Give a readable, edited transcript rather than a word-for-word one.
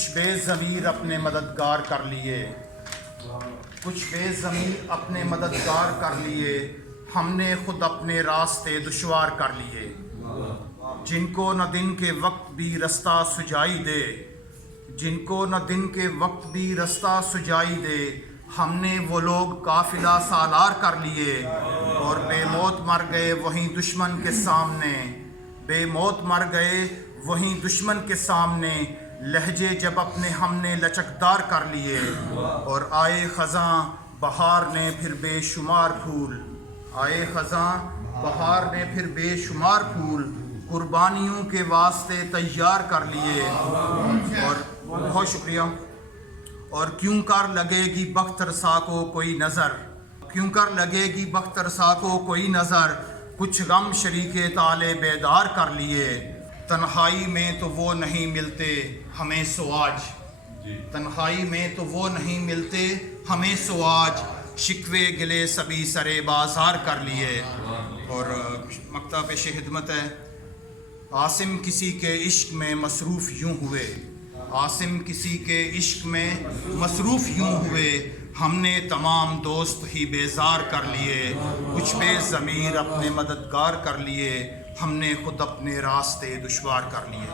کچھ بے ضمیر اپنے مددگار کر لیے، کچھ بے ضمیر اپنے مددگار کر لیے، ہم نے خود اپنے راستے دشوار کر لیے۔ جن کو نہ دن کے وقت بھی رستہ سجائی دے، جن کو نہ دن کے وقت بھی رستہ سجائی دے، ہم نے وہ لوگ قافلہ سالار کر لیے اور بے موت مر گئے وہیں دشمن کے سامنے، بے موت مر گئے وہیں دشمن کے سامنے، لہجے جب اپنے ہم نے لچکدار کر لیے، اور آئے خزاں بہار نے پھر بے شمار پھول، آئے خزاں بہار نے پھر بے شمار پھول، قربانیوں کے واسطے تیار کر لیے۔ اور بہت شکریہ۔ اور کیوں کر لگے گی بخت رسا کو کوئی نظر، کیوں کر لگے گی بخت رسا کو کوئی نظر، کچھ غم شریک طالع بیدار کر لیے، تنہائی میں تو وہ نہیں ملتے ہمیں سواج، تنہائی میں تو وہ نہیں ملتے ہمیں سواج، شکوے گلے سبھی سرے بازار کر لیے۔ اور مکتب پیش خدمت ہے، عاصم کسی کے عشق میں مصروف یوں ہوئے، عاصم کسی کے عشق میں مصروف یوں ہوئے، ہم نے تمام دوست ہی بیزار کر لیے، کچھ بے ضمیر اپنے مددگار کر لیے، ہم نے خود اپنے راستے دشوار کر لیے۔